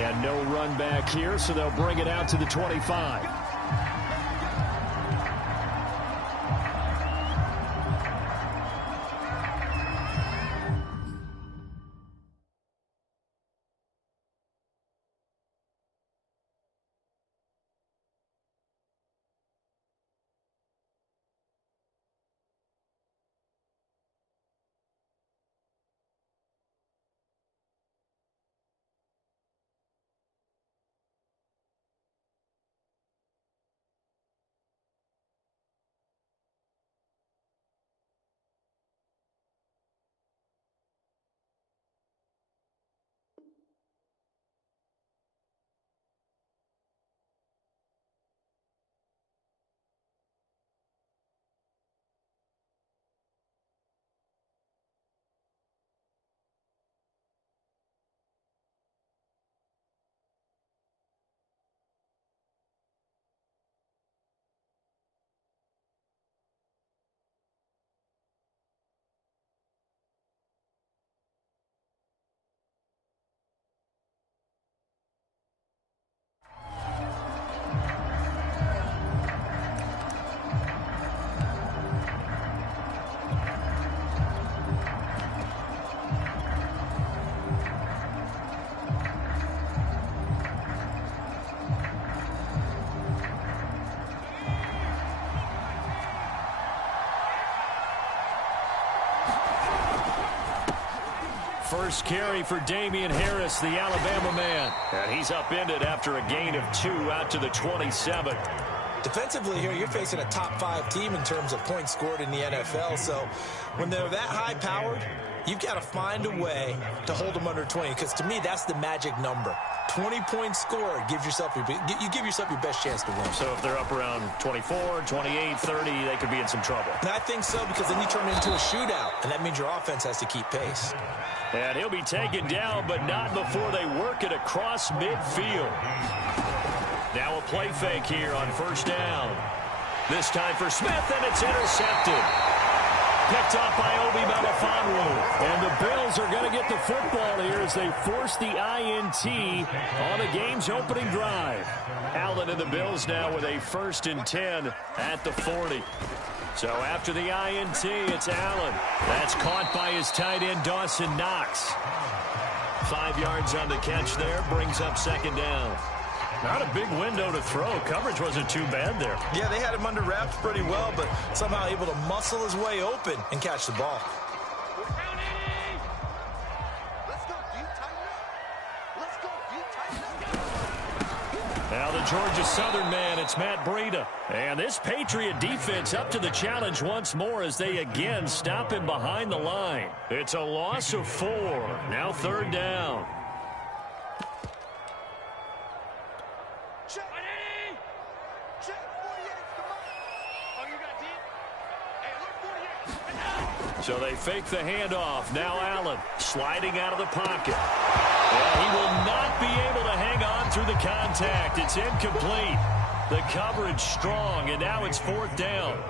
And no run back here, so they'll bring it out to the 25. First carry for Damian Harris, the Alabama man. And he's upended after a gain of 2 out to the 27. Defensively here, you're facing a top-5 team in terms of points scored in the NFL. So when they're that high-powered, you've got to find a way to hold them under 20. Because to me, that's the magic number. 20 points scored gives yourself you give yourself your best chance to win. So if they're up around 24, 28, 30, they could be in some trouble. And I think so, because then you turn it into a shootout, and that means your offense has to keep pace. And he'll be taken down, but not before they work it across midfield. Now a play fake here on first down. This time for Smith, and it's intercepted. Picked off by Obi Melifonwu. And the Bills are going to get the football here as they force the INT on the game's opening drive. Allen and the Bills now with a 1st and 10 at the 40. So after the INT, it's Allen. That's caught by his tight end, Dawson Knox. 5 yards on the catch there, brings up 2nd down. Not a big window to throw. Coverage wasn't too bad there. Yeah, they had him under wraps pretty well, but somehow able to muscle his way open and catch the ball. Now the Georgia Southern man, it's Matt Breida. And this Patriot defense up to the challenge once more as they again stop him behind the line. It's a loss of 4. Now 3rd down. So they fake the handoff. Now Allen sliding out of the pocket. And he will not be able to hang on through the contact. It's incomplete. The coverage strong, and now it's 4th down.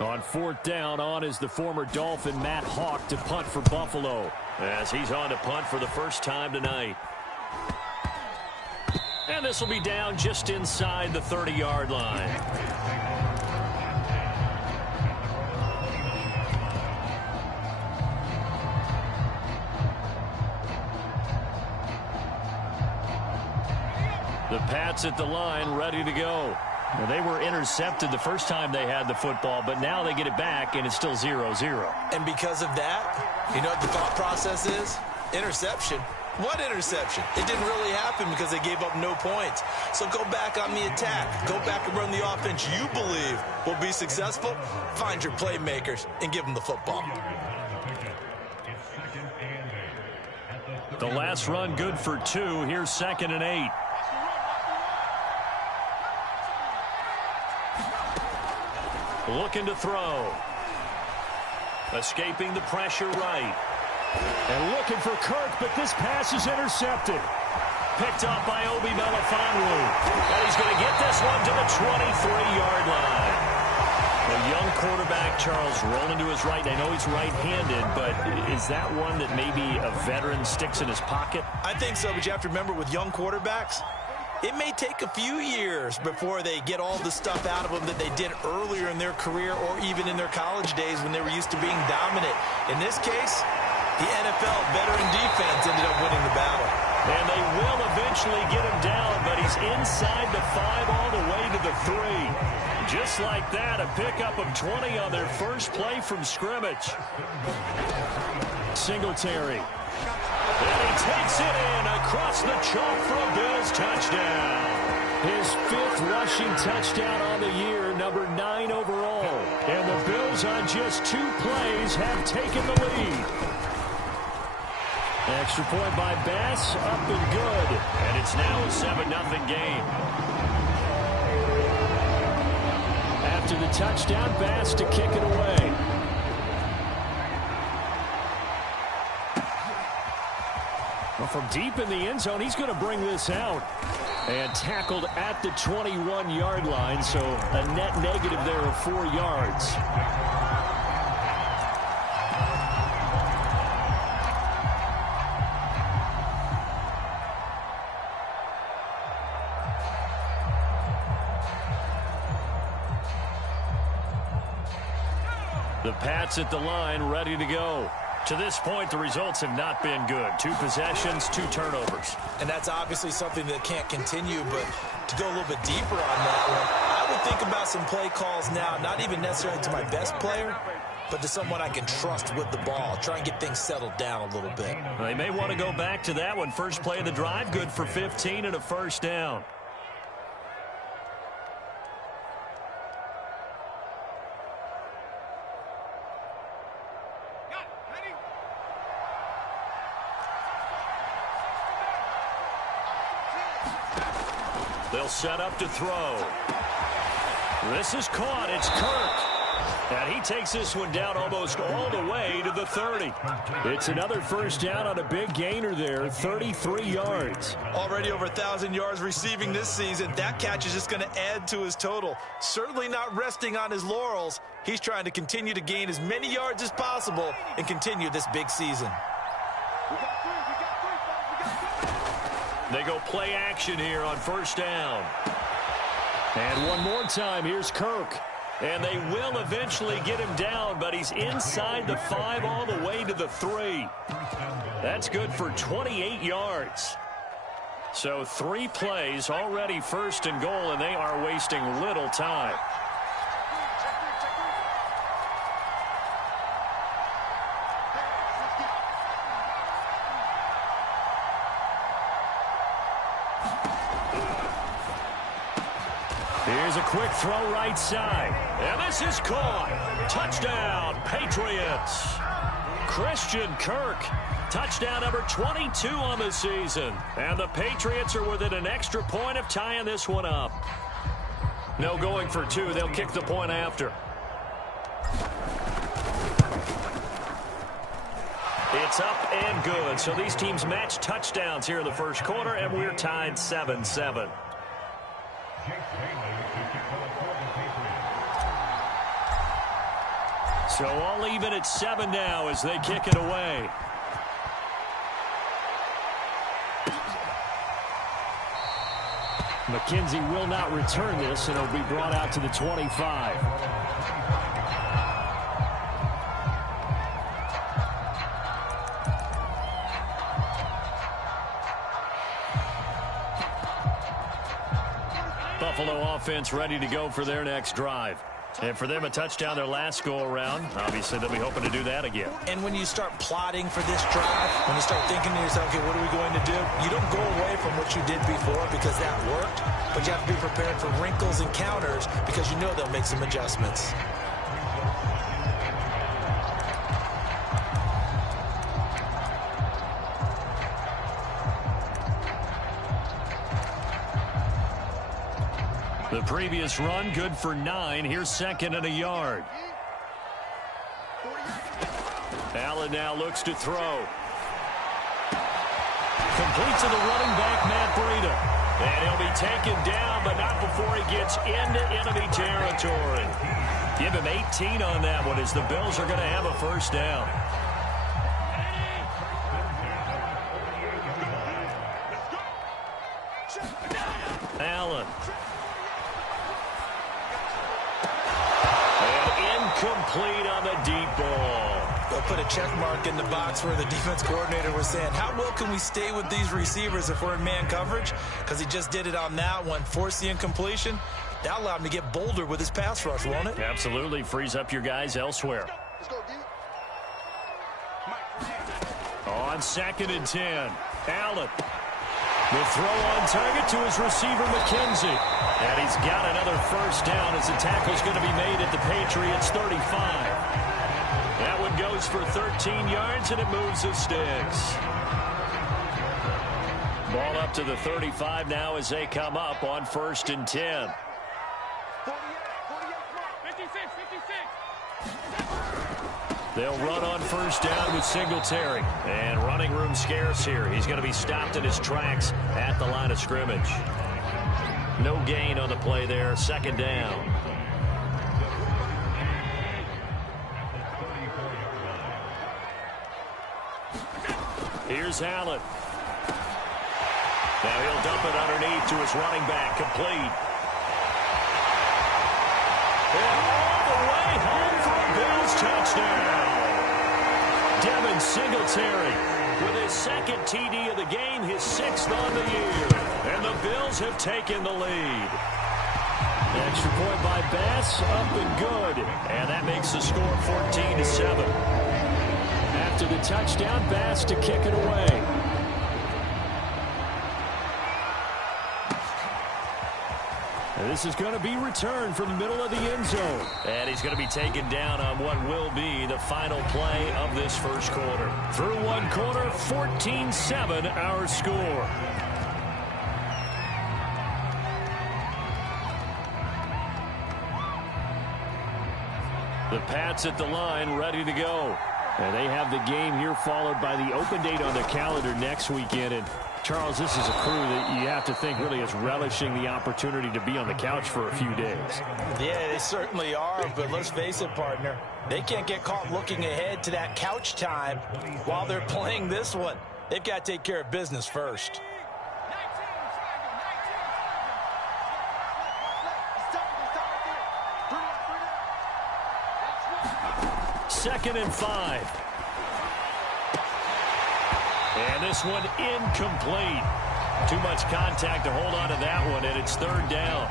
On 4th down, on is the former Dolphin Matt Hawk to punt for Buffalo, as he's on to punt for the first time tonight. And this will be down just inside the 30-yard line. The Pats at the line, ready to go. Well, they were intercepted the first time they had the football, but now they get it back, and it's still 0-0. And because of that, you know what the thought process is? Interception. What interception? It didn't really happen because they gave up no points. So go back on the attack. Go back and run the offense you believe will be successful. Find your playmakers and give them the football. The last run good for 2. Here's 2nd and 8. Looking to throw. Escaping the pressure right. And looking for Kirk, but this pass is intercepted. Picked up by Obi Melifonwu. And he's going to get this one to the 23-yard line. A young quarterback, Charles, rolling to his right. I know he's right-handed, but is that one that maybe a veteran sticks in his pocket? I think so, but you have to remember with young quarterbacks, it may take a few years before they get all the stuff out of them that they did earlier in their career or even in their college days when they were used to being dominant. In this case, the NFL veteran defense ended up winning the battle. And they will eventually get him down, but he's inside the 5 all the way to the 3. Just like that, a pickup of 20 on their first play from scrimmage. Singletary. And he takes it in across the chalk for a Bills touchdown. His 5th rushing touchdown on the year, number 9 overall. And the Bills on just 2 plays have taken the lead. Extra point by Bass, up and good. And it's now a 7-0 game. After the touchdown, Bass to kick it away. Well, from deep in the end zone, he's going to bring this out. And tackled at the 21-yard line, so a net negative there of 4 yards. The Pats at the line, ready to go. To this point, the results have not been good. 2 possessions, 2 turnovers. And that's obviously something that can't continue, but to go a little bit deeper on that one, I would think about some play calls now, not even necessarily to my best player, but to someone I can trust with the ball. Try and get things settled down a little bit. Well, they may want to go back to that one. First play of the drive, good for 15 and a first down. They'll set up to throw. This is caught. It's Kirk. And he takes this one down almost all the way to the 30. It's another first down on a big gainer there, 33 yards. Already over 1,000 yards receiving this season. That catch is just going to add to his total. Certainly not resting on his laurels. He's trying to continue to gain as many yards as possible and continue this big season. They go play action here on first down. And one more time, here's Kirk. And they will eventually get him down, but he's inside the 5 all the way to the 3. That's good for 28 yards. So 3 plays, already first and goal, and they are wasting little time. Here's a quick throw right side. And this is caught. Touchdown, Patriots. Christian Kirk. Touchdown number 22 on the season. And the Patriots are within an extra point of tying this one up. No going for 2. They'll kick the point after. It's up and good. So these teams match touchdowns here in the first quarter, and we're tied 7-7. So all even at 7 now as they kick it away. McKenzie will not return this, and it'll be brought out to the 25. Buffalo offense ready to go for their next drive. And for them, a touchdown their last go-around. Obviously, they'll be hoping to do that again. And when you start plotting for this drive, when you start thinking to yourself, okay, what are we going to do? You don't go away from what you did before because that worked, but you have to be prepared for wrinkles and counters because you know they'll make some adjustments. The previous run, good for 9. Here's second and a yard. Allen now looks to throw. Complete to the running back, Matt Breida. And he'll be taken down, but not before he gets into enemy territory. Give him 18 on that one as the Bills are going to have a first down. Allen. And incomplete on the deep ball. They'll put a check mark in the box where the defense coordinator was saying, how well can we stay with these receivers if we're in man coverage? Because he just did it on that one, forced the incompletion. That allowed him to get bolder with his pass rush, won't it? Absolutely. Frees up your guys elsewhere. On 2nd and 10. Allen. The throw on target to his receiver, McKenzie. And he's got another first down as the tackle's going to be made at the Patriots 35. That one goes for 13 yards, and it moves the sticks. Ball up to the 35 now as they come up on 1st and 10. They'll run on first down with Singletary. And running room scarce here. He's going to be stopped in his tracks at the line of scrimmage. No gain on the play there. 2nd down. Here's Allen. Now he'll dump it underneath to his running back. Complete. And all the way home for a Bills touchdown. Devin Singletary with his 2nd TD of the game, his 6th on the year. And the Bills have taken the lead. Extra point by Bass, up and good. And that makes the score 14-7. After the touchdown, Bass to kick it away. And this is going to be returned from the middle of the end zone. And he's going to be taken down on what will be the final play of this first quarter. Through one quarter, 14-7 our score. The Pats at the line, ready to go. And they have the game here followed by the open date on the calendar next weekend. And Charles, this is a crew that you have to think really is relishing the opportunity to be on the couch for a few days. Yeah, they certainly are, but let's face it, partner. They can't get caught looking ahead to that couch time while they're playing this one. They've got to take care of business first. 2nd and 5. And this one incomplete. Too much contact to hold on to that one, and it's 3rd down.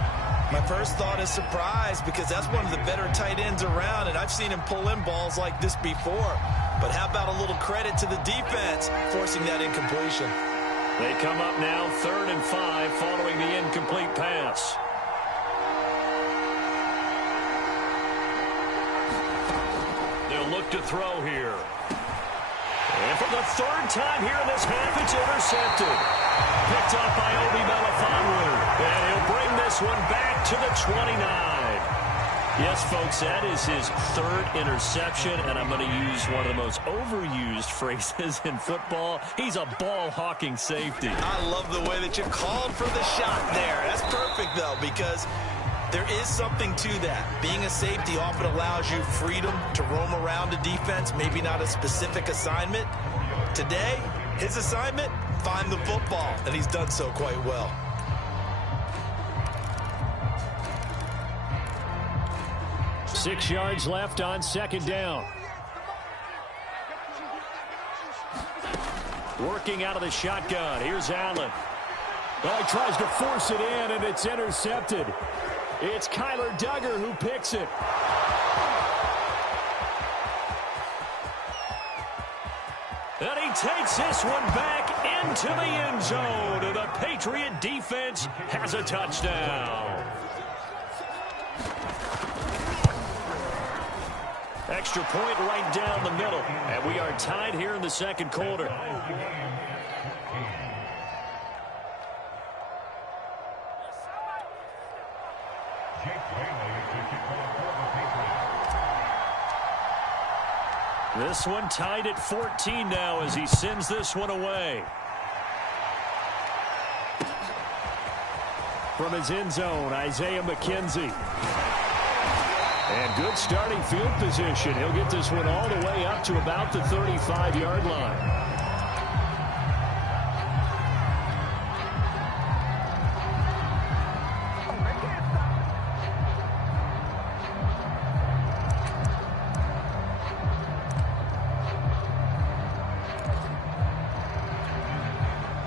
My first thought is surprise because that's one of the better tight ends around, and I've seen him pull in balls like this before. But how about a little credit to the defense forcing that incompletion? They come up now 3rd and 5 following the incomplete pass. They'll look to throw here. And for the 3rd time here in this half, it's intercepted. Picked up by Obi Melifonwu. And he'll bring this one back to the 29. Yes, folks, that is his 3rd interception, and I'm going to use one of the most overused phrases in football. He's a ball-hawking safety. I love the way that you called for the shot there. That's perfect, though, because there is something to that. Being a safety often allows you freedom to roam around a defense, maybe not a specific assignment. Today, his assignment, find the football, and he's done so quite well. Six yards left on 2nd down. Working out of the shotgun. Here's Allen. Oh, he tries to force it in, and it's intercepted. It's Kyler Duggar who picks it. And he takes this one back into the end zone. And the Patriot defense has a touchdown. Extra point right down the middle. And we are tied here in the 2nd quarter. This one tied at 14 now as he sends this one away. From his end zone, Isaiah McKenzie. And good starting field position. He'll get this one all the way up to about the 35-yard line.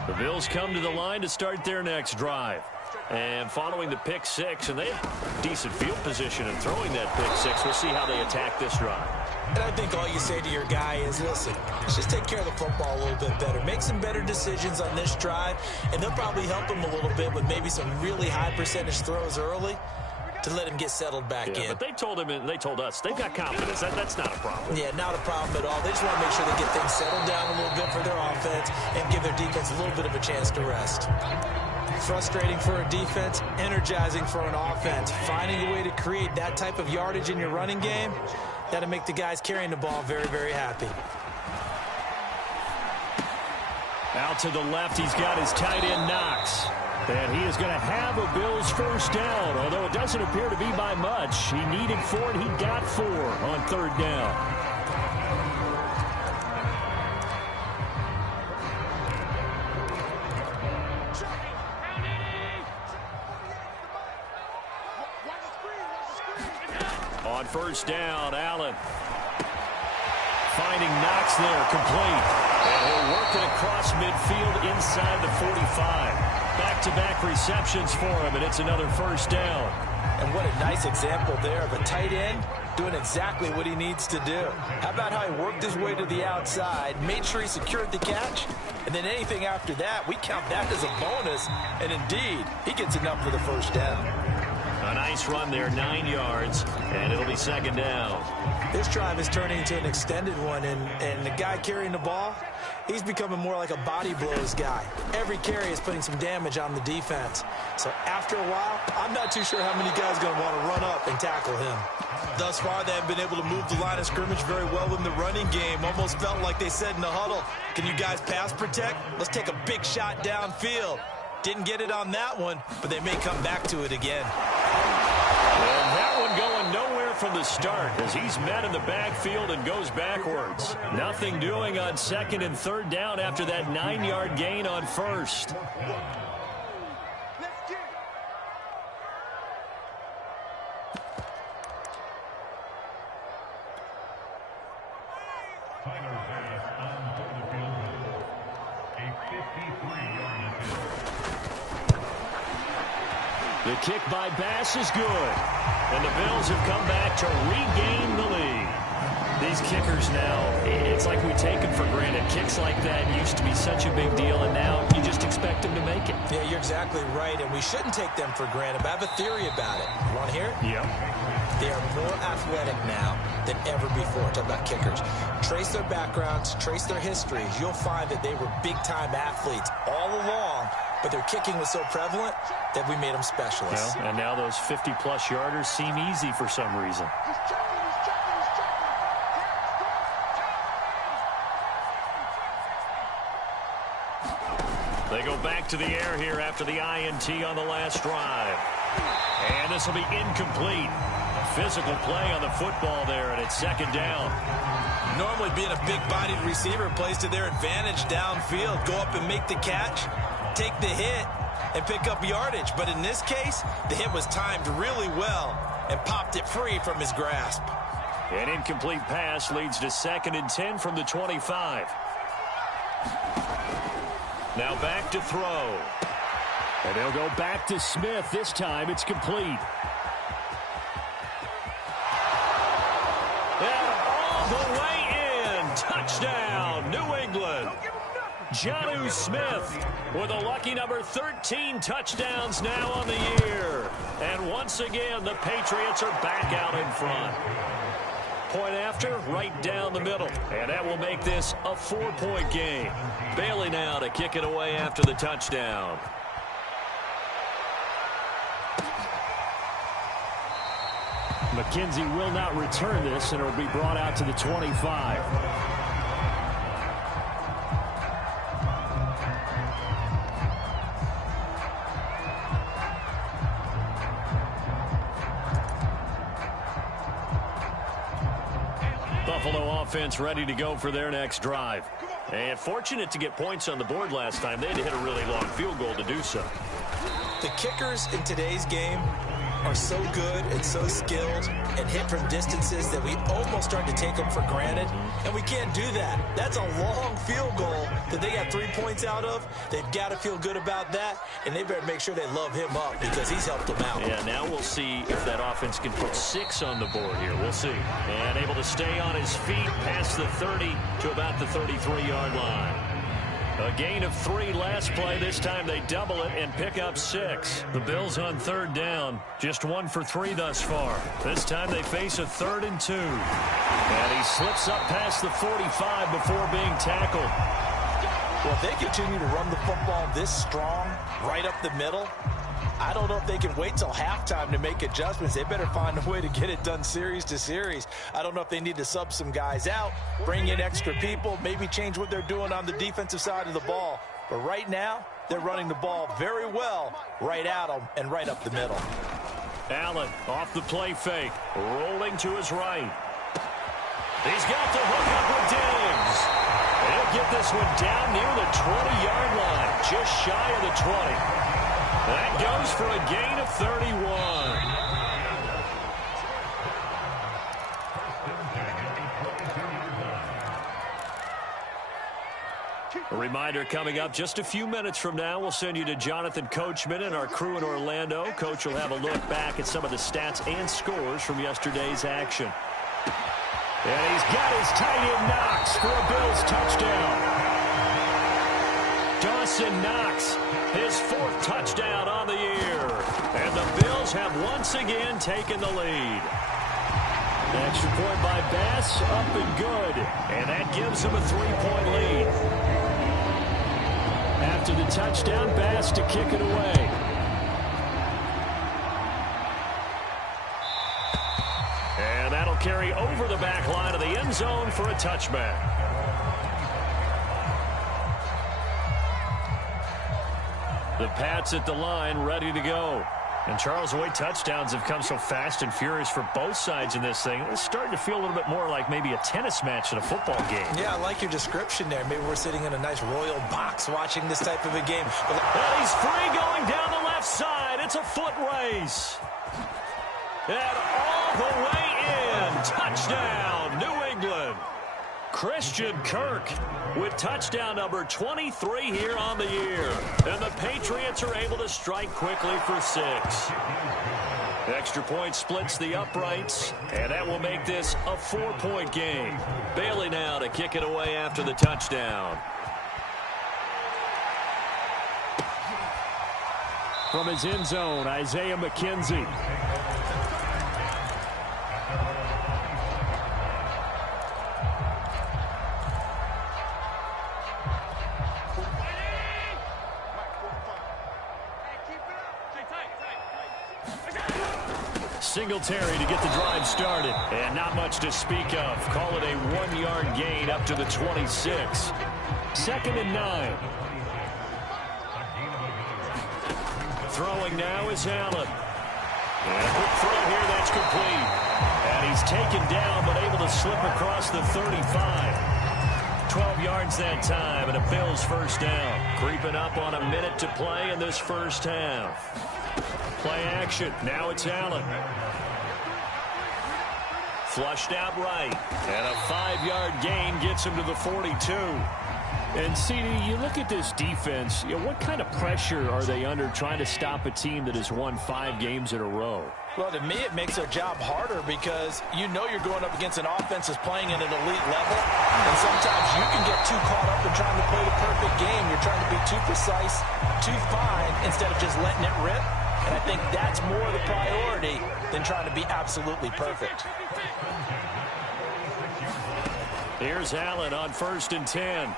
The Bills come to the line to start their next drive. And following the pick six, and they have decent field position in throwing that pick six. We'll see how they attack this drive. And I think all you say to your guy is, listen, let's just take care of the football a little bit better. Make some better decisions on this drive, and they'll probably help him a little bit with maybe some really high percentage throws early to let him get settled back in. But they told him, and they told us, they've got confidence. That's not a problem. Yeah, not a problem at all. They just want to make sure they get things settled down a little bit for their offense and give their defense a little bit of a chance to rest. Frustrating for a defense, energizing for an offense. Finding a way to create that type of yardage in your running game, that'll make the guys carrying the ball very, very happy. Out to the left, he's got his tight end, Knox. And he is going to have a Bills first down, although it doesn't appear to be by much. He needed 4, and he got 4 on third down. On first down, Allen finding Knox there, complete. And he'll work it across midfield inside the 45. Back-to-back receptions for him, and it's another first down. And what a nice example there of a tight end doing exactly what he needs to do. How about how he worked his way to the outside, made sure he secured the catch, and then anything after that, we count that as a bonus. And indeed, he gets enough for the first down. A nice run there, 9 yards, and it'll be second down. This drive is turning into an extended one, and the guy carrying the ball, he's becoming more like a body blows guy. Every carry is putting some damage on the defense. So after a while, I'm not too sure how many guys are going to want to run up and tackle him. Thus far, they have been able to move the line of scrimmage very well in the running game. Almost felt like they said in the huddle, can you guys pass protect? Let's take a big shot downfield. Didn't get it on that one, but they may come back to it again. And that one going nowhere from the start as he's met in the backfield and goes backwards. Nothing doing on second and third down after that 9-yard gain on first. The kick by Bass is good. And the Bills have come back to regain the lead. These kickers now, it's like we take them for granted. Kicks like that used to be such a big deal, and now you just expect them to make it. Yeah, you're exactly right, and we shouldn't take them for granted. But I have a theory about it. You want to hear it? Yep. They are more athletic now than ever before. Talk about kickers. Trace their backgrounds, trace their histories. You'll find that they were big-time athletes all along, but their kicking was so prevalent that we made them specialists. Well, and now those 50-plus yarders seem easy for some reason. They go back to the air here after the INT on the last drive. And this will be incomplete. Physical play on the football there, and it's second down. Normally being a big-bodied receiver plays to their advantage downfield. Go up and make the catch, take the hit, and pick up yardage. But in this case, the hit was timed really well and popped it free from his grasp. An incomplete pass leads to 2nd and 10 from the 25. Now back to throw. And they'll go back to Smith. This time it's complete. And all the way in. Touchdown, New England. Jonnu Smith with a lucky number 13 touchdowns now on the year. And once again, the Patriots are back out in front. Point after, right down the middle. And that will make this a 4-point game. Bailey now to kick it away after the touchdown. McKenzie will not return this, and it will be brought out to the 25. Buffalo offense ready to go for their next drive. And fortunate to get points on the board last time. They had to hit a really long field goal to do so. The kickers in today's game are so good and so skilled and hit from distances that we almost start to take them for granted, and we can't do that. That's a long field goal that they got 3 points out of. They've got to feel good about that, and they better make sure they love him up because he's helped them out. Yeah, now we'll see if that offense can put 6 on the board here. We'll see. And able to stay on his feet past the 30 to about the 33-yard line. A gain of 3 last play. This time they double it and pick up 6. The Bills on 3rd down. Just 1 for 3 thus far. This time they face a 3rd and 2. And he slips up past the 45 before being tackled. Well, if they continue to run the football this strong, right up the middle, I don't know if they can wait till halftime to make adjustments. They better find a way to get it done series to series. I don't know if they need to sub some guys out, bring in extra people, maybe change what they're doing on the defensive side of the ball. But right now, they're running the ball very well right at them and right up the middle. Allen off the play fake, rolling to his right. He's got the hook up with Diggs. He'll get this one down near the 20-yard line, just shy of the 20. That goes for a gain of 31. A reminder coming up just a few minutes from now, we'll send you to Jonathan Coachman and our crew in Orlando. Coach will have a look back at some of the stats and scores from yesterday's action. And he's got his tight end Knox for a Bills touchdown. Dawson Knox, his 4th touchdown on the year. And the Bills have once again taken the lead. Extra point by Bass, up and good. And that gives them a 3-point lead. After the touchdown, Bass to kick it away. And that'll carry over the back line of the end zone for a touchback. The Pats at the line, ready to go. And Charles, the way touchdowns have come so fast and furious for both sides in this thing, it's starting to feel a little bit more like maybe a tennis match in a football game. Yeah, I like your description there. Maybe we're sitting in a nice royal box watching this type of a game. And he's free going down the left side. It's a foot race. And all the way in. Touchdown, New England. Christian Kirk with touchdown number 23 here on the year. And the Patriots are able to strike quickly for 6. Extra point splits the uprights, and that will make this a 4-point game. Bailey now to kick it away after the touchdown. From his end zone, Isaiah McKenzie. Singletary to get the drive started. And not much to speak of. Call it a 1-yard gain up to the 26. 2nd and 9. Throwing now is Allen. And a quick throw here, that's complete. And he's taken down, but able to slip across the 35. 12 yards that time, and a Bills first down. Creeping up on a minute to play in this first half. Play action. Now it's Allen. Flushed out right. And a 5-yard gain gets him to the 42. And, CD, you look at this defense, what kind of pressure are they under trying to stop a team that has won 5 games in a row? Well, to me, it makes their job harder because you know you're going up against an offense that's playing at an elite level. And sometimes you can get too caught up in trying to play the perfect game. You're trying to be too precise, too fine, instead of just letting it rip. And I think that's more the priority than trying to be absolutely perfect. Here's Allen on 1st and 10.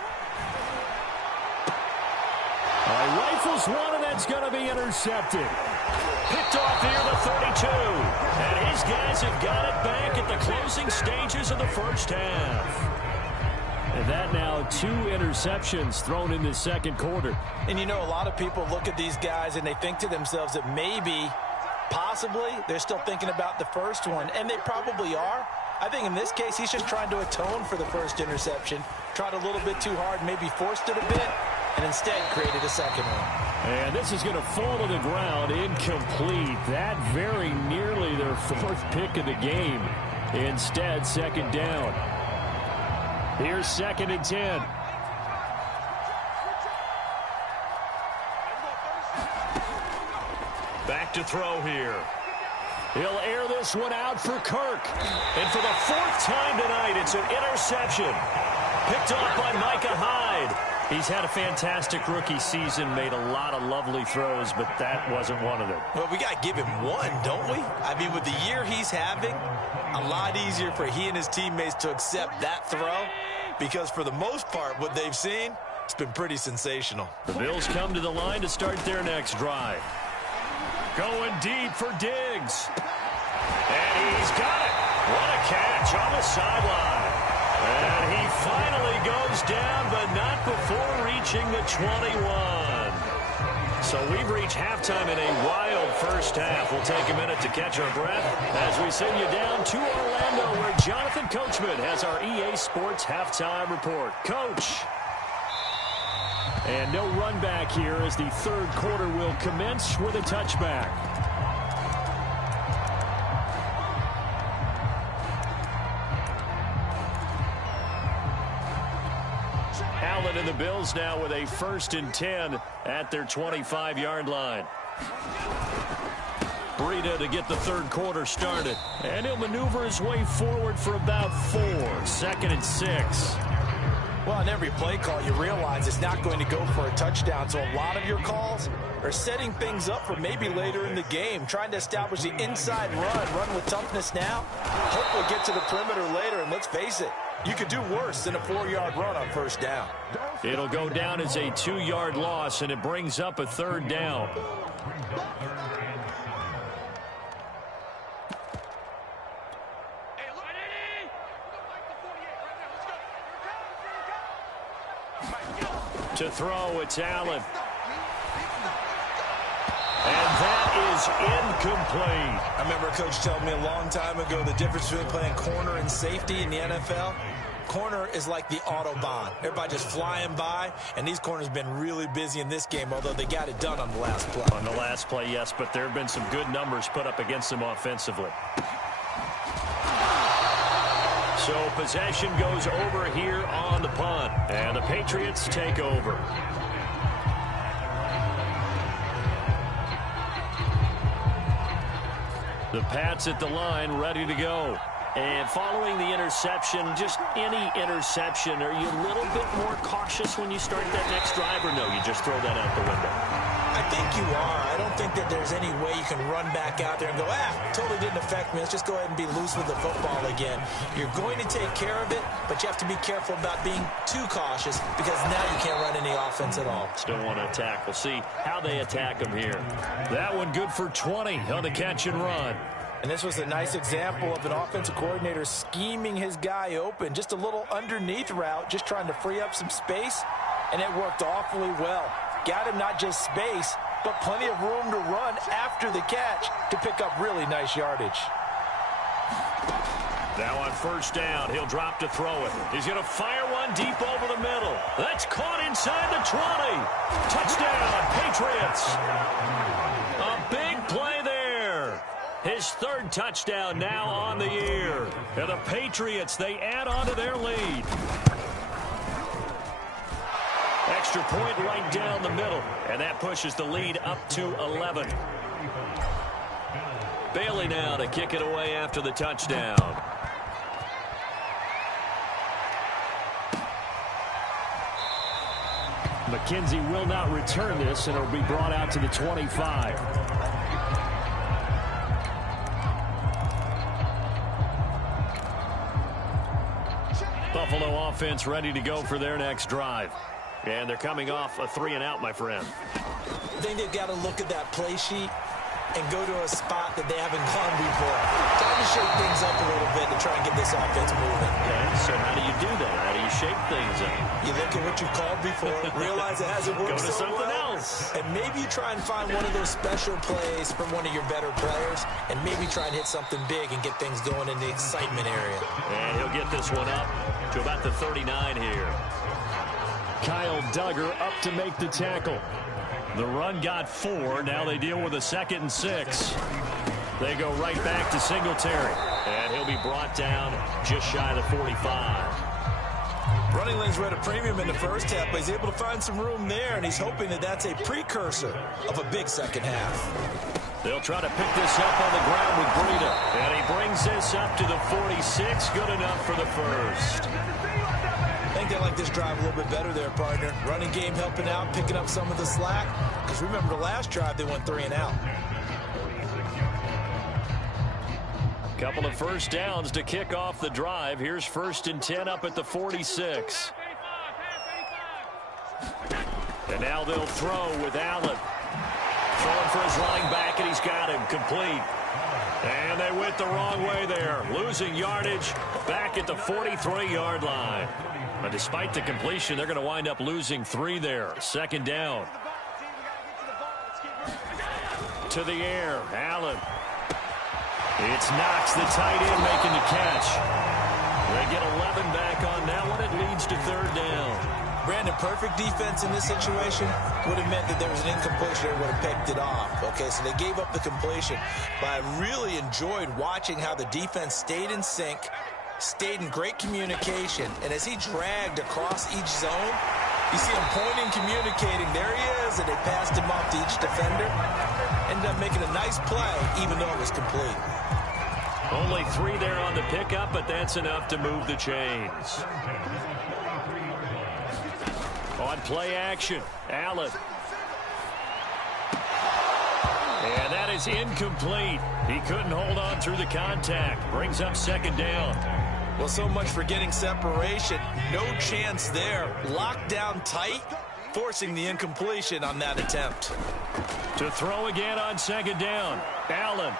Rifles one, and that's going to be intercepted. Picked off near the 32. And his guys have got it back at the closing stages of the first half. And that now 2 interceptions thrown in the second quarter. And you know, a lot of people look at these guys and they think to themselves that maybe, possibly, they're still thinking about the first one. And they probably are. I think in this case, he's just trying to atone for the first interception. Tried a little bit too hard, maybe forced it a bit, and instead created a second one. And this is going to fall to the ground, incomplete. That very nearly their fourth pick of the game. Instead, second down. Here's 2nd and 10. Back to throw here. He'll air this one out for Kirk. And for the 4th time tonight, it's an interception. Picked off by Micah Hyde. He's had a fantastic rookie season, made a lot of lovely throws, but that wasn't one of them. Well, we got to give him one, don't we? I mean, with the year he's having, a lot easier for he and his teammates to accept that throw, because for the most part, what they've seen, it's been pretty sensational. The Bills come to the line to start their next drive. Going deep for Diggs. And he's got it. What a catch on the sideline. And he finally goes down, but not before reaching the 21. So we've reached halftime in a wild first half. We'll take a minute to catch our breath as we send you down to Orlando, where Jonathan Coachman has our EA Sports halftime report. Coach. And no run back here as the third quarter will commence with a touchback. Allen and the Bills now with a 1st and 10 at their 25-yard line. Breida to get the third quarter started. And he'll maneuver his way forward for about 4. 2nd and 6. Well, on every play call, you realize it's not going to go for a touchdown. So a lot of your calls are setting things up for maybe later in the game, trying to establish the inside run with toughness now. Hopefully get to the perimeter later, and let's face it, you could do worse than a 4-yard run on first down. It'll go down as a 2-yard loss, and it brings up a 3rd down. To throw, it's Allen. And that is incomplete. I remember a coach telling me a long time ago the difference between playing corner and safety in the NFL. Corner is like the Autobahn. Everybody just flying by, and these corners have been really busy in this game, although they got it done on the last play. On the last play, yes, but there have been some good numbers put up against them offensively. So possession goes over here on the punt, and the Patriots take over. The Pats at the line, ready to go. And following the interception, just any interception, are you a little bit more cautious when you start that next drive, or no, you just throw that out the window? I think you are. I don't think that there's any way you can run back out there and go, totally didn't affect me. Let's just go ahead and be loose with the football again. You're going to take care of it, but you have to be careful about being too cautious because now you can't run any offense at all. Still want to attack. We'll see how they attack them here. That one good for 20 on the catch and run. And this was a nice example of an offensive coordinator scheming his guy open. Just a little underneath route, just trying to free up some space, and it worked awfully well. Got him not just space, but plenty of room to run after the catch to pick up really nice yardage. Now on first down, he'll drop to throw it. He's going to fire one deep over the middle. That's caught inside the 20. Touchdown, Patriots. A big play there. His 3rd touchdown now on the year. And the Patriots, they add on to their lead. Extra point right down the middle, and that pushes the lead up to 11. Bailey now to kick it away after the touchdown. McKenzie will not return this, and it'll be brought out to the 25. Buffalo offense ready to go for their next drive. And they're coming off a 3-and-out, my friend. I think they've got to look at that play sheet and go to a spot that they haven't gone before. Time to shake things up a little bit to try and get this offense moving. Okay, so how do you do that? How do you shake things up? You look at what you called before, realize it hasn't worked Go to so something well, else. and maybe you try and find one of those special plays from one of your better players, and maybe try and hit something big and get things going in the excitement area. And he'll get this one up to about the 39 here. Kyle Duggar up to make the tackle. The run got 4. Now they deal with a 2nd and 6. They go right back to Singletary. And he'll be brought down just shy of the 45. Running lanes were at a premium in the first half, but he's able to find some room there, and he's hoping that that's a precursor of a big second half. They'll try to pick this up on the ground with Breida. And he brings this up to the 46. Good enough for the first. I think they like this drive a little bit better there, partner. Running game helping out, picking up some of the slack. Because remember the last drive, they went 3 and out. Couple of first downs to kick off the drive. Here's 1st and 10 up at the 46. And now they'll throw with Allen. Throwing for his running back, and he's got him complete. And they went the wrong way there. Losing yardage back at the 43-yard line. But despite the completion, they're going to wind up losing 3 there. 2nd down. To the air, Allen. It's Knox, the tight end, making the catch. They get 11 back on that one. It leads to 3rd down. Brandon, perfect defense in this situation would have meant that there was an incompletion. They would have picked it off. Okay, so they gave up the completion. But I really enjoyed watching how the defense stayed in sync, stayed in great communication, and as he dragged across each zone, you see him pointing, communicating. There he is, and they passed him off to each defender. Ended up making a nice play, even though it was complete. Only 3 there on the pickup, but that's enough to move the chains. On play action, Allen. And that is incomplete. He couldn't hold on through the contact. Brings up 2nd down. Well, so much for getting separation. No chance there. Locked down tight, forcing the incompletion on that attempt. To throw again on 2nd down, Allen.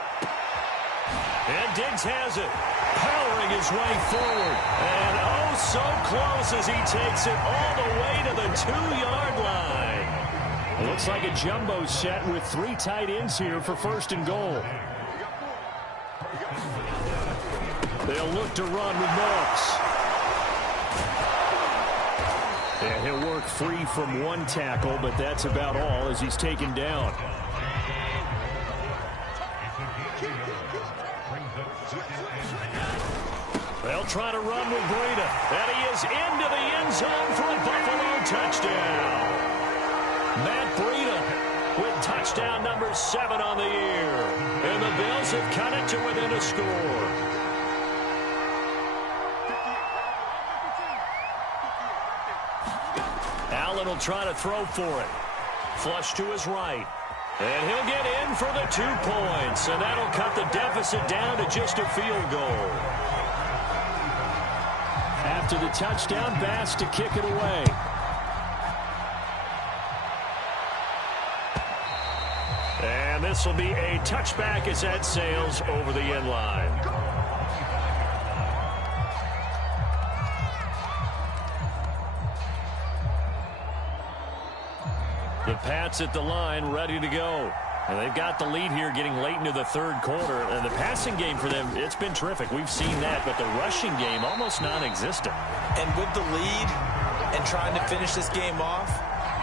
And Diggs has it, powering his way forward. And oh, so close as he takes it all the way to the 2-yard line. It looks like a jumbo set with 3 tight ends here for 1st and goal. They'll look to run with Knox. And he'll work free from 1 tackle, but that's about all as he's taken down. They'll try to run with Breida. And he is into the end zone for a Buffalo touchdown. Matt Breida with touchdown number 7 on the year. And the Bills have cut it to within a score. Allen will try to throw for it. Flush to his right. And he'll get in for the 2 points. And that'll cut the deficit down to just a field goal. After the touchdown, Bass to kick it away. And this will be a touchback as that sails over the end line. The Pats at the line, ready to go. And they've got the lead here getting late into the 3rd quarter. And the passing game for them, it's been terrific. We've seen that, but the rushing game almost non-existent. And with the lead and trying to finish this game off,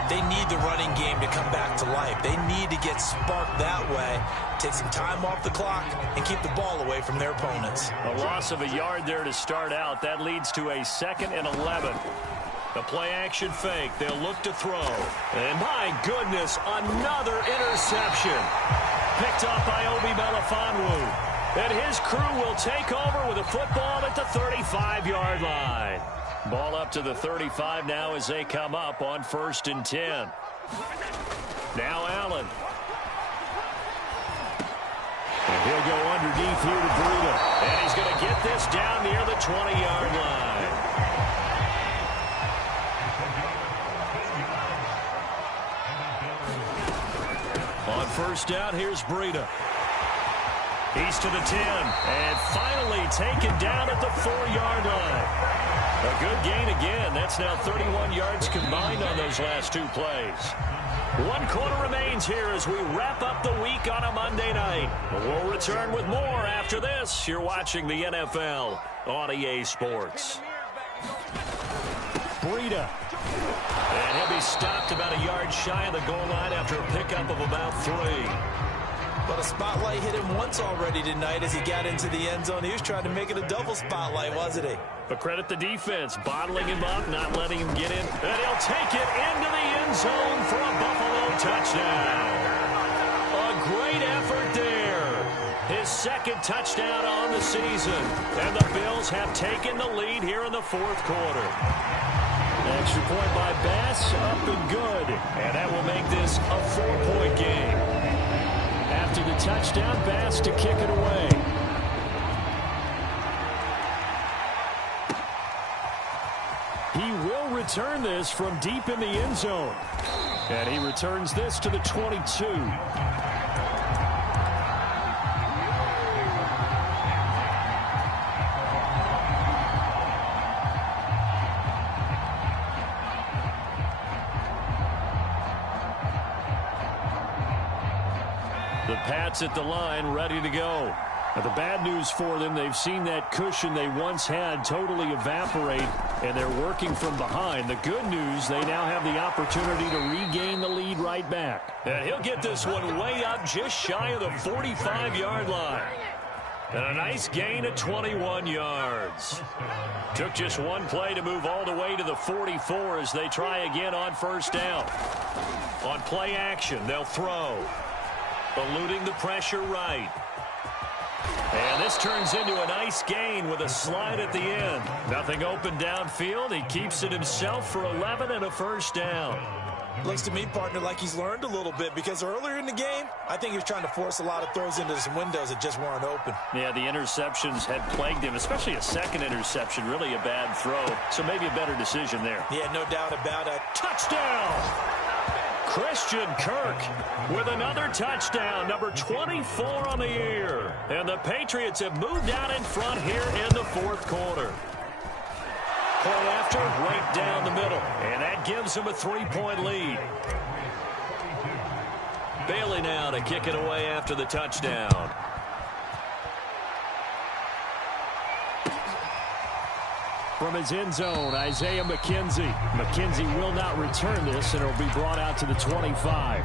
they need the running game to come back to life. They need to get sparked that way, take some time off the clock, and keep the ball away from their opponents. A loss of a yard there to start out. That leads to a 2nd and 11. The play-action fake. They'll look to throw. And my goodness, another interception. Picked up by Obi Melifonwu. And his crew will take over with a football at the 35-yard line. Ball up to the 35 now as they come up on 1st and 10. Now Allen. And he'll go underneath here to Breida. And he's going to get this down near the 20-yard line. On first down, here's Breida. He's to the 10, and finally taken down at the 4-yard line. A good gain again. That's now 31 yards combined on those last 2 plays. 1 quarter remains here as we wrap up the week on a Monday night. We'll return with more after this. You're watching the NFL on EA Sports. Breida. And he'll be stopped about a yard shy of the goal line after a pickup of about 3. But a spotlight hit him once already tonight as he got into the end zone. He was trying to make it a double spotlight, wasn't he? But credit the defense, bottling him up, not letting him get in. And he'll take it into the end zone for a Buffalo touchdown. A great effort there. His 2nd touchdown on the season. And the Bills have taken the lead here in the 4th quarter. Extra point by Bass, up and good. And that will make this a 4-point game. After the touchdown, Bass to kick it away. He will return this from deep in the end zone. And he returns this to the 22. The Pats at the line, ready to go. Now, the bad news for them, they've seen that cushion they once had totally evaporate, and they're working from behind. The good news, they now have the opportunity to regain the lead right back. And he'll get this one way up just shy of the 45-yard line. And a nice gain of 21 yards. Took just 1 play to move all the way to the 44 as they try again on first down. On play action, they'll throw. Eluding the pressure right. And this turns into a nice gain with a slide at the end. Nothing open downfield. He keeps it himself for 11 and a first down. Looks to me, partner, like he's learned a little bit because earlier in the game, I think he was trying to force a lot of throws into some windows that just weren't open. Yeah, the interceptions had plagued him, especially a 2nd interception. Really a bad throw. So maybe a better decision there. Yeah, no doubt about it. Touchdown! Christian Kirk with another touchdown, number 24 on the year. And the Patriots have moved out in front here in the 4th quarter. Play after, right down the middle. And that gives them a 3-point lead. Bailey now to kick it away after the touchdown. From his end zone, Isaiah McKenzie. McKenzie will not return this, and it will be brought out to the 25.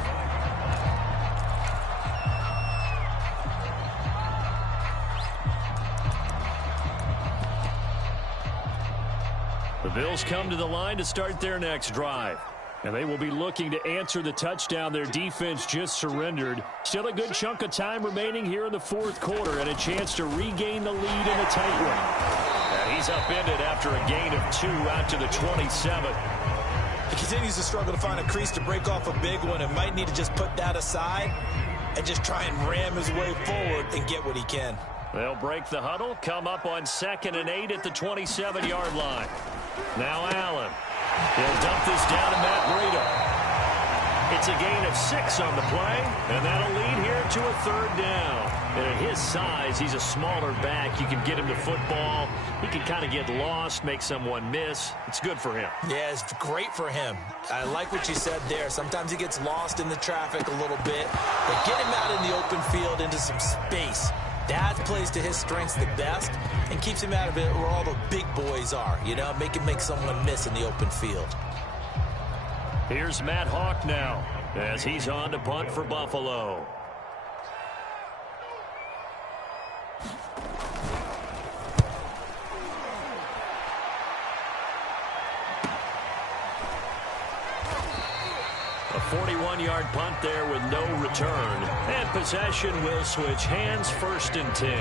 The Bills come to the line to start their next drive. And they will be looking to answer the touchdown their defense just surrendered. Still a good chunk of time remaining here in the 4th quarter and a chance to regain the lead in a tight one. And he's upended after a gain of 2 out to the 27. He continues to struggle to find a crease to break off a big one and might need to just put that aside and just try and ram his way forward and get what he can. They'll break the huddle, come up on 2nd and 8 at the 27-yard line. Now Allen. He'll dump this down to Matt Breida. It's a gain of 6 on the play, and that'll lead here to a 3rd down. And at his size, he's a smaller back. You can get him the football. He can kind of get lost, make someone miss. It's good for him. Yeah, it's great for him. I like what you said there. Sometimes he gets lost in the traffic a little bit. But get him out in the open field into some space. That plays to his strengths the best and keeps him out of it where all the big boys are, you know, make someone miss in the open field. Here's Matt Hawk now as he's on to punt for Buffalo. A 41-yard punt there with no return. And possession will switch hands, 1st and 10.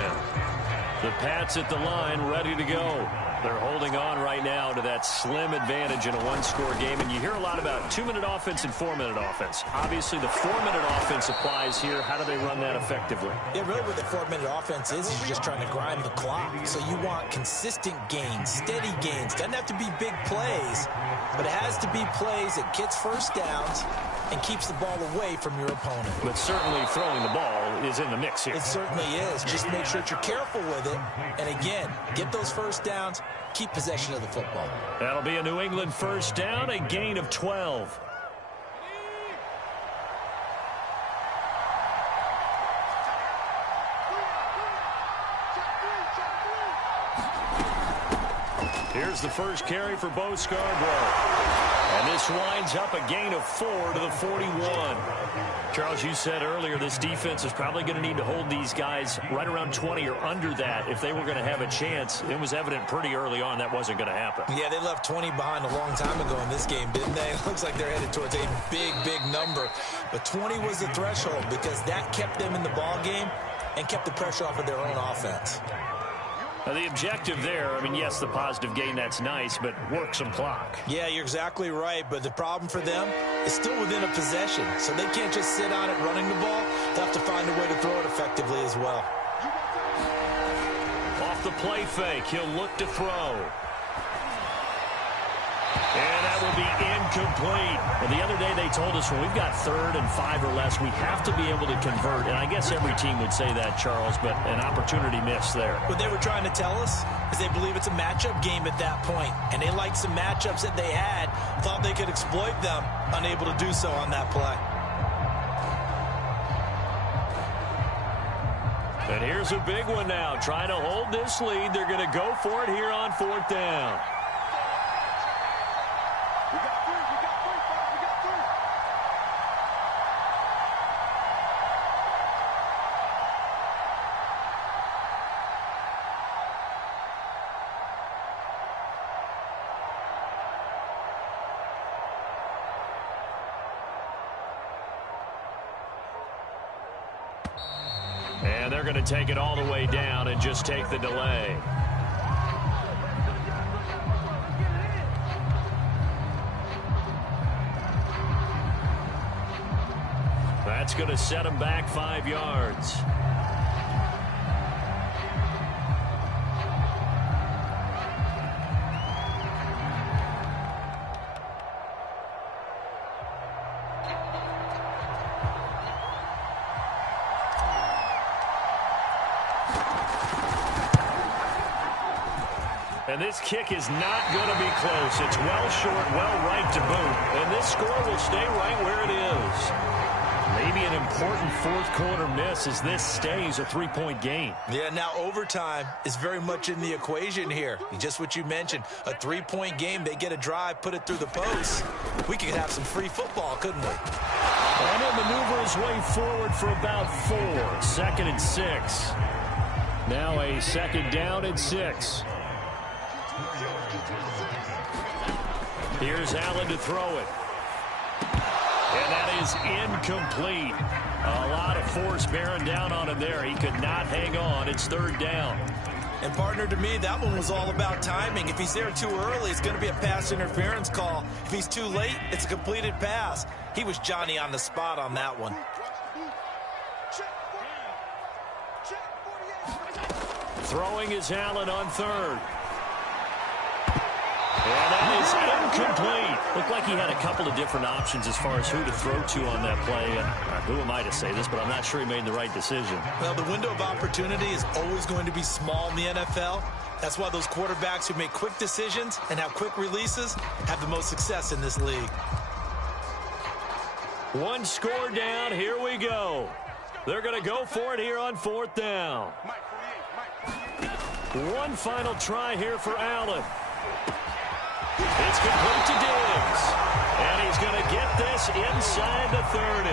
The Pats at the line, ready to go. They're holding on right now to that slim advantage in a one-score game, and you hear a lot about 2-minute offense and 4-minute offense. Obviously, the 4-minute offense applies here. How do they run that effectively? Yeah, really what the 4-minute offense is you're just trying to grind the clock. So you want consistent gains, steady gains. Doesn't have to be big plays, but it has to be plays that gets first downs and keeps the ball away from your opponent. But certainly throwing the ball is in the mix here. It certainly is. Just make sure that you're careful with it. And again, get those first downs, keep possession of the football. That'll be a New England first down, a gain of 12. Here's the first carry for Bo Scarborough. And this winds up a gain of 4 to the 41. Charles, you said earlier this defense is probably going to need to hold these guys right around 20 or under that if they were going to have a chance. It was evident pretty early on that wasn't going to happen. Yeah, they left 20 behind a long time ago in this game, didn't they? It looks like they're headed towards a big, big number. But 20 was the threshold because that kept them in the ball game and kept the pressure off of their own offense. Now, the objective there, I mean, yes, the positive gain, that's nice, but work some clock. Yeah, you're exactly right, but the problem for them is still within a possession, so they can't just sit on it running the ball. They'll have to find a way to throw it effectively as well. Off the play fake, he'll look to throw. And that will be incomplete. Well, the other day they told us when we've got 3rd and 5 or less, we have to be able to convert. And I guess every team would say that, Charles, but an opportunity missed there. What they were trying to tell us is they believe it's a matchup game at that point. And they liked some matchups that they had, thought they could exploit them, unable to do so on that play. And here's a big one now. Trying to hold this lead. They're going to go for it here on 4th down. And they're going to take it all the way down and just take the delay. That's going to set them back 5 yards. And this kick is not going to be close. It's well short, well right to boot. And this score will stay right where it is. Maybe an important 4th quarter miss as this stays a 3-point game. Yeah, now overtime is very much in the equation here. Just what you mentioned, a 3-point game. They get a drive, put it through the post. We could have some free football, couldn't we? And he'll maneuver his way forward for about 4. 2nd and 6. Now a 2nd down and 6. Here's Allen to throw it. And that is incomplete. A lot of force bearing down on him there. He could not hang on. It's 3rd down. And, partner, to me, that one was all about timing. If he's there too early, it's going to be a pass interference call. If he's too late, it's a completed pass. He was Johnny on the spot on that one. Throwing is Allen on 3rd. And that is incomplete. Looked like he had a couple of different options as far as who to throw to on that play. And who am I to say this, but I'm not sure he made the right decision. Well, the window of opportunity is always going to be small in the NFL. That's why those quarterbacks who make quick decisions and have quick releases have the most success in this league. 1 score down. Here we go. They're going to go for it here on 4th down. 1 final try here for Allen. It's complete to Diggs. And he's going to get this inside the 30.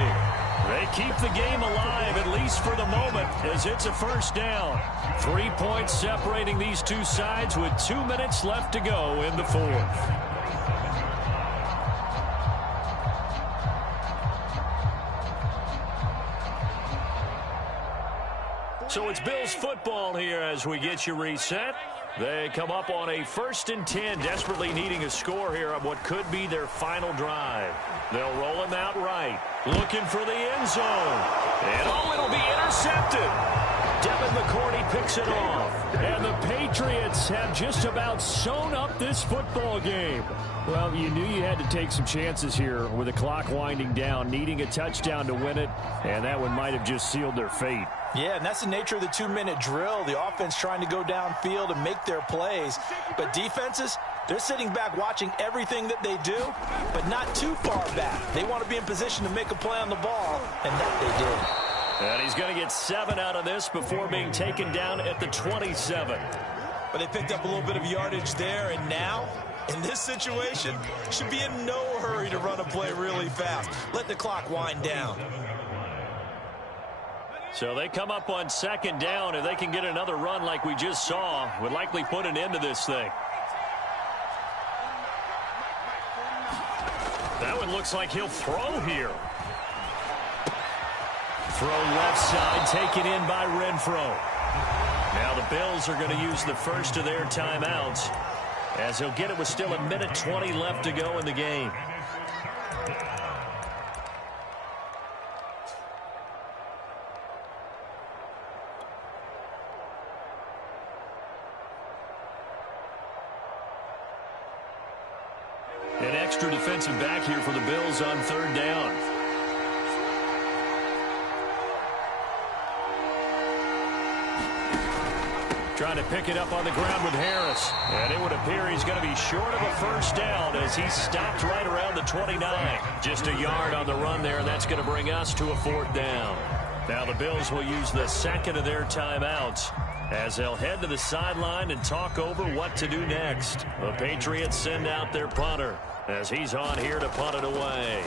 They keep the game alive, at least for the moment, as it's a 1st down. 3 points separating these two sides with 2 minutes left to go in the 4th. So it's Bills football here as we get you reset. They come up on a 1st and 10, desperately needing a score here on what could be their final drive. They'll roll him out right, looking for the end zone. And it'll be intercepted. Devin McCourty picks it off. And the Patriots have just about sewn up this football game. Well, you knew you had to take some chances here with the clock winding down, needing a touchdown to win it, and that one might have just sealed their fate. Yeah, and that's the nature of the 2-minute drill. The offense trying to go downfield and make their plays. But defenses, they're sitting back watching everything that they do, but not too far back. They want to be in position to make a play on the ball, and that they did. And he's going to get 7 out of this before being taken down at the 27. But they picked up a little bit of yardage there, and now, in this situation, should be in no hurry to run a play really fast. Let the clock wind down. So they come up on 2nd down. If they can get another run like we just saw, would likely put an end to this thing. That one looks like he'll throw here. Throw left side, taken in by Renfro. Now the Bills are going to use the first of their timeouts, as he'll get it with still 1:20 left to go in the game. An extra defensive back here for the Bills on 3rd down. Trying to pick it up on the ground with Harris. And it would appear he's going to be short of a 1st down as he stopped right around the 29. Just a yard on the run there, and that's going to bring us to a 4th down. Now the Bills will use the 2nd of their timeouts as they'll head to the sideline and talk over what to do next. The Patriots send out their punter as he's on here to punt it away.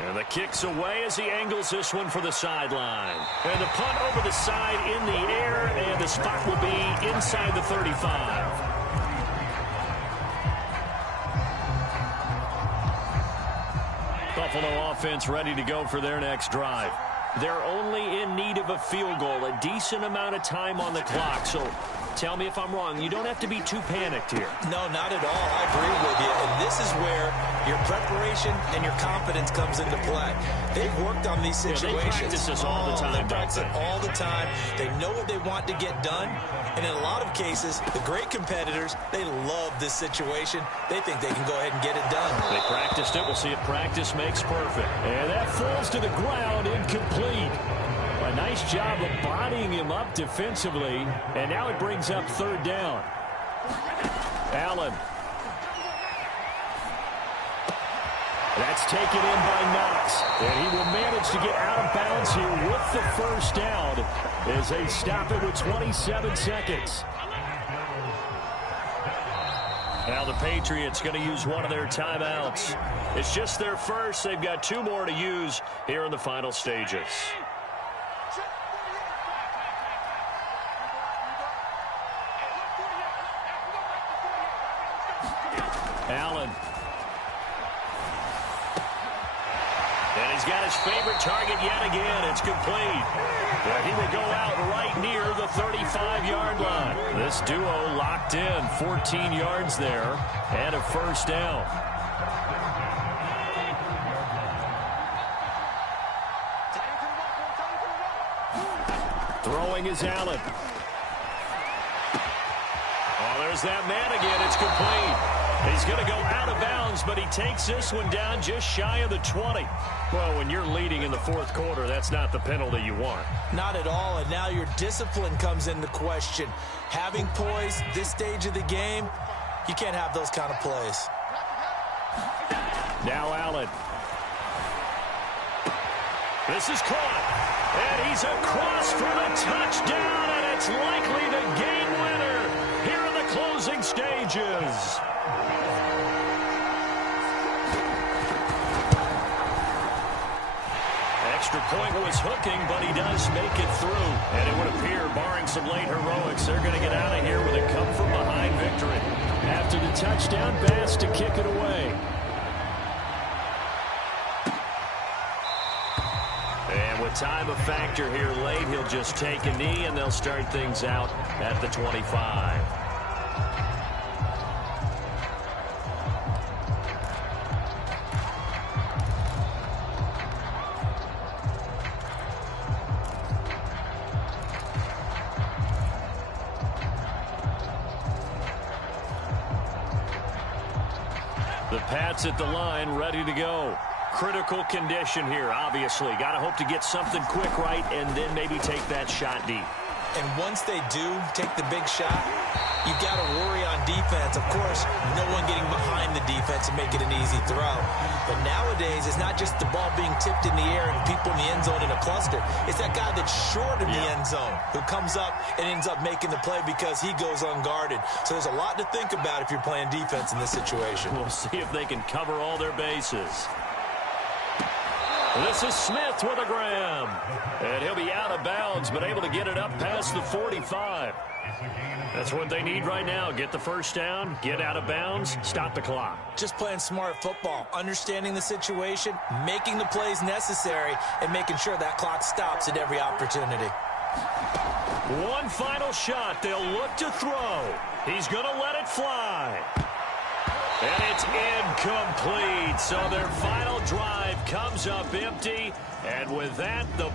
And the kick's away as he angles this one for the sideline. And the punt over the side in the air, and the spot will be inside the 35. Buffalo offense ready to go for their next drive. They're only in need of a field goal, a decent amount of time on the clock. So tell me if I'm wrong. You don't have to be too panicked here. No, not at all. I agree with you. And this is where your preparation and your confidence comes into play. They've worked on these situations. They practice this all the time. They practice it all the time. They know what they want to get done. And in a lot of cases, the great competitors, they love this situation. They think they can go ahead and get it done. They practiced it. We'll see if practice makes perfect. And that falls to the ground, incomplete. A nice job of bodying him up defensively. And now it brings up 3rd down. Allen. That's taken in by Knox. And he will manage to get out of bounds here with the 1st down as they stop it with 27 seconds. Now the Patriots going to use one of their timeouts. It's just their first. They've got 2 more to use here in the final stages. Allen. And he's got his favorite target yet again. It's complete. And he will go out right near the 35-yard line. This duo locked in, 14 yards there, and a 1st down. Throwing is Allen. Oh, there's that man again. It's complete. He's going to go out of bounds, but he takes this one down just shy of the 20. Well, when you're leading in the 4th quarter, that's not the penalty you want. Not at all, and now your discipline comes into question. Having poise this stage of the game, you can't have those kind of plays. Now Allen. This is caught, and he's across for the touchdown, and it's likely the game winner here in the closing stages. Extra point was hooking, but he does make it through. And it would appear, barring some late heroics, they're going to get out of here with a come-from-behind victory. After the touchdown, Bass to kick it away. And time a factor here late. He'll just take a knee, and they'll start things out at the 25. The Pats at the line, ready to go. Critical condition here, obviously. Got to hope to get something quick right and then maybe take that shot deep. And once they do take the big shot, you've got to worry on defense. Of course, no one getting behind the defense and make it an easy throw. But nowadays, it's not just the ball being tipped in the air and people in the end zone in a cluster. It's that guy that's short in the end zone who comes up and ends up making the play because he goes unguarded. So there's a lot to think about if you're playing defense in this situation. We'll see if they can cover all their bases. This is Smith with a Graham. And he'll be out of bounds, but able to get it up past the 45. That's what they need right now. Get the first down, get out of bounds, stop the clock. Just playing smart football, understanding the situation, making the plays necessary, and making sure that clock stops at every opportunity. One final shot. They'll look to throw. He's going to let it fly. And it's incomplete. So their final drive comes up empty. And with that, the